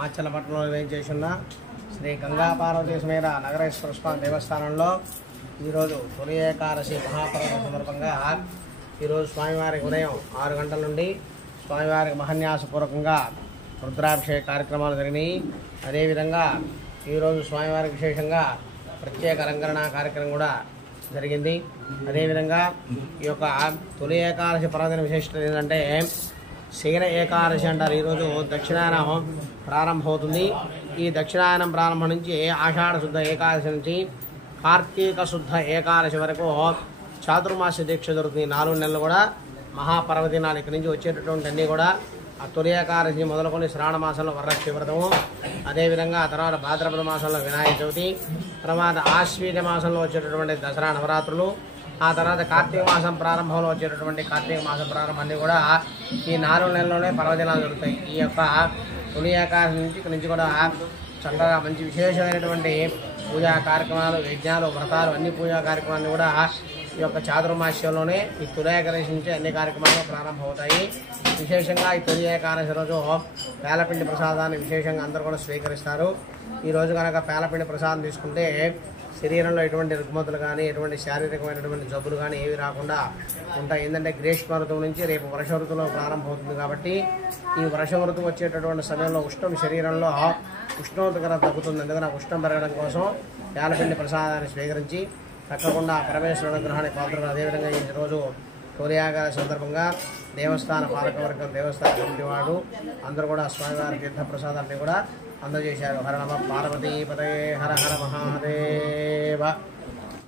మాచలపట్నంలో వేయించేసిన శ్రీ గంగా పార్వతీ సమేత నగరేశ్వర స్వామి దేవస్థానంలో ఈరోజు తొలి ఏకాదశి మహాపర్వ సందర్భంగా ఈరోజు స్వామివారికి ఉదయం 6 గంటల నుండి స్వామివారికి మహాన్యాసపూర్వకంగా రుద్రాభిషేక కార్యక్రమాలు జరిగినాయి. అదేవిధంగా ఈరోజు స్వామివారికి విశేషంగా ప్రత్యేక అలంకరణ కార్యక్రమం కూడా జరిగింది. అదేవిధంగా ఈ యొక్క తొలి ఏకాదశి పర్వదిన విశేషత ఏంటంటే శయన ఏకాదశి అంటారు. ఈరోజు దక్షిణాయనం ప్రారంభమవుతుంది. ఈ దక్షిణాయనం ప్రారంభం నుంచి ఆషాఢ శుద్ధ ఏకాదశి నుంచి కార్తీక శుద్ధ ఏకాదశి వరకు చాతుర్మాస దీక్ష జరుగుతుంది. 4 నెలలు కూడా మహాపర్వదినాలు ఇక్కడి నుంచి వచ్చేటటువంటి అన్నీ కూడా ఆ తొలి ఏకాదశి మొదలుకొని శ్రావణ మాసంలో వరలక్ష్మి వ్రతము, అదేవిధంగా తర్వాత భాద్రపద మాసంలో వినాయక చవితి, తర్వాత ఆశ్వీజ మాసంలో వచ్చేటటువంటి దసరా నవరాత్రులు, ఆ తర్వాత కార్తీక మాసం ప్రారంభంలో వచ్చేటటువంటి కార్తీక మాసం ప్రారంభం అన్నీ కూడా ఈ 4 నెలల్లోనే పర్వదినాలు జరుగుతాయి. ఈ యొక్క తొలి ఏకాదశి నుంచి ఇక్కడి నుంచి కూడా చక్కగా మంచి విశేషమైనటువంటి పూజా కార్యక్రమాలు, యజ్ఞాలు, వ్రతాలు, అన్ని పూజా కార్యక్రమాలు కూడా ఈ యొక్క చాతుర్మాస్యంలోనే ఈ తొలి ఏకాదశి నుంచి అన్ని కార్యక్రమాలు ప్రారంభమవుతాయి. విశేషంగా ఈ తొలి ఏకాదశి రోజు పేలపిండి ప్రసాదాన్ని విశేషంగా అందరూ కూడా స్వీకరిస్తారు. ఈ రోజు కనుక పేలపిండి ప్రసాదం తీసుకుంటే శరీరంలో ఎటువంటి రుగ్మతులు కానీ ఎటువంటి శారీరకమైనటువంటి జబ్బులు కానీ ఏవి రాకుండా ఉంటాయి. ఏంటంటే గ్రీష్మ ఋతువు నుంచి రేపు వర్ష ఋతువులో ప్రారంభమవుతుంది కాబట్టి ఈ వర్ష ఋతువు వచ్చేటటువంటి సమయంలో ఉష్ణం శరీరంలో ఉష్ణోగ్రత తగ్గుతుంది. అందుకని ఆ ఉష్ణం పెరగడం కోసం పేలపిండి ప్రసాదాన్ని స్వీకరించి తప్పకుండా పరమేశ్వరుని అనుగ్రహానికి పాత్రలు. అదేవిధంగా ఈ రోజు తొలి ఏకాదశి సందర్భంగా దేవస్థాన పాలకవర్గం, దేవస్థాన కమిటీ వాడు అందరూ కూడా స్వామివారి తీర్థ ప్రసాదాన్ని కూడా అందజేశారు. హర నమ పార్వతీపతయే హర హర మహాదేవ.